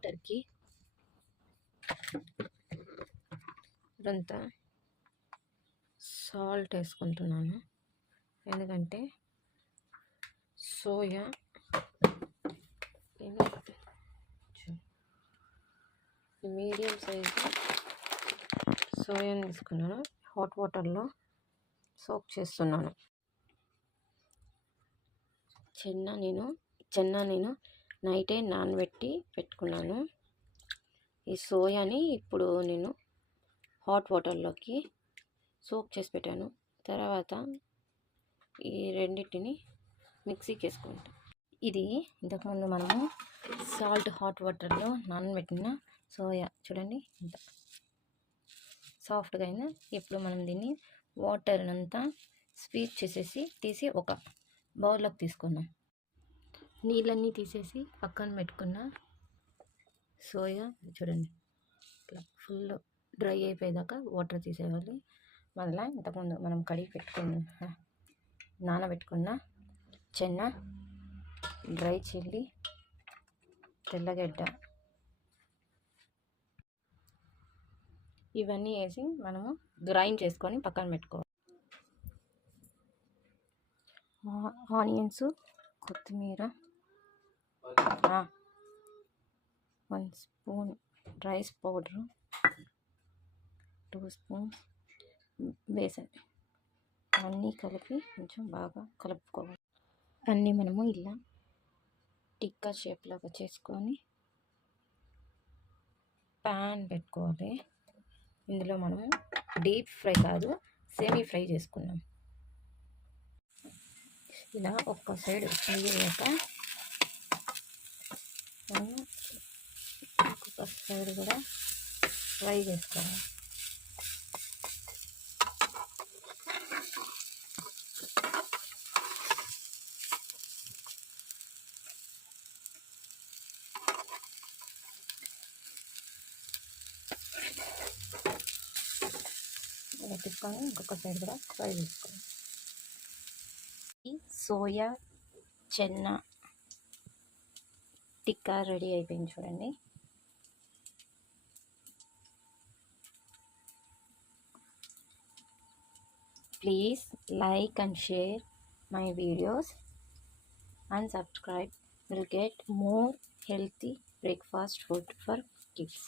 వాటర్కి ఇదంతా సాల్ట్ వేసుకుంటున్నాను, ఎందుకంటే సోయా మీడియం సైజు సోయాని తీసుకున్నాను, హాట్ వాటర్లో సోక్ చేస్తున్నాను. చెన్నా నేను నైటే నానబెట్టి పెట్టుకున్నాను. ఈ సోయాని ఇప్పుడు నేను హాట్ వాటర్లోకి సోక్ చేసి పెట్టాను. తర్వాత ఈ రెండింటిని మిక్సీకి వేసుకుంటాం. ఇది ఇంతకుముందు మనము సాల్ట్ హాట్ వాటర్లో నానబెట్టిన సోయా చూడండి ఇంత సాఫ్ట్గా అయింది. ఇప్పుడు మనం దీన్ని వాటర్ అంతా స్వీప్ చేసేసి తీసి ఒక బౌల్లోకి తీసుకుందాం. నీళ్ళన్నీ తీసేసి పక్కన పెట్టుకున్న సోయా చూడండి ఇట్లా ఫుల్ డ్రై అయిపోయేదాకా వాటర్ తీసేయాలి. మళ్ళీ ఇంతకుముందు మనం కడిగి నానబెట్టుకున్న చెన్న, డ్రై చిల్లీ, తెల్లగడ్డ ఇవన్నీ వేసి మనము గ్రైండ్ చేసుకొని పక్కన పెట్టుకోవాలి. ఆనియన్స్, కొత్తిమీర, 1 spoon rice powder, 2 spoons besan అన్నీ కలిపి కొంచెం బాగా కలుపుకోవాలి. అన్నీ మనము ఇలా టిక్కా షేప్ లాగా చేసుకొని ప్యాన్ పెట్టుకోవాలి. ఇందులో మనము డీప్ ఫ్రై కాదు, సెమీ ఫ్రై చేసుకున్నాం. ఇలా ఒక్క సైడ్ ఫ్రై అయ్యాక మనం ఇంకొక సైడ్ కూడా ఫ్రై చేసుకోవాలి. ఇలా తిప్పుకొని ఇంకొక సైడ్ కూడా ఫ్రై చేసుకోవాలి. ఈ సోయా చెన్నా టిక్కా రెడీ అయిపోయింది చూడండి. Please like and share my videos and subscribe. We'll get more healthy breakfast food for kids.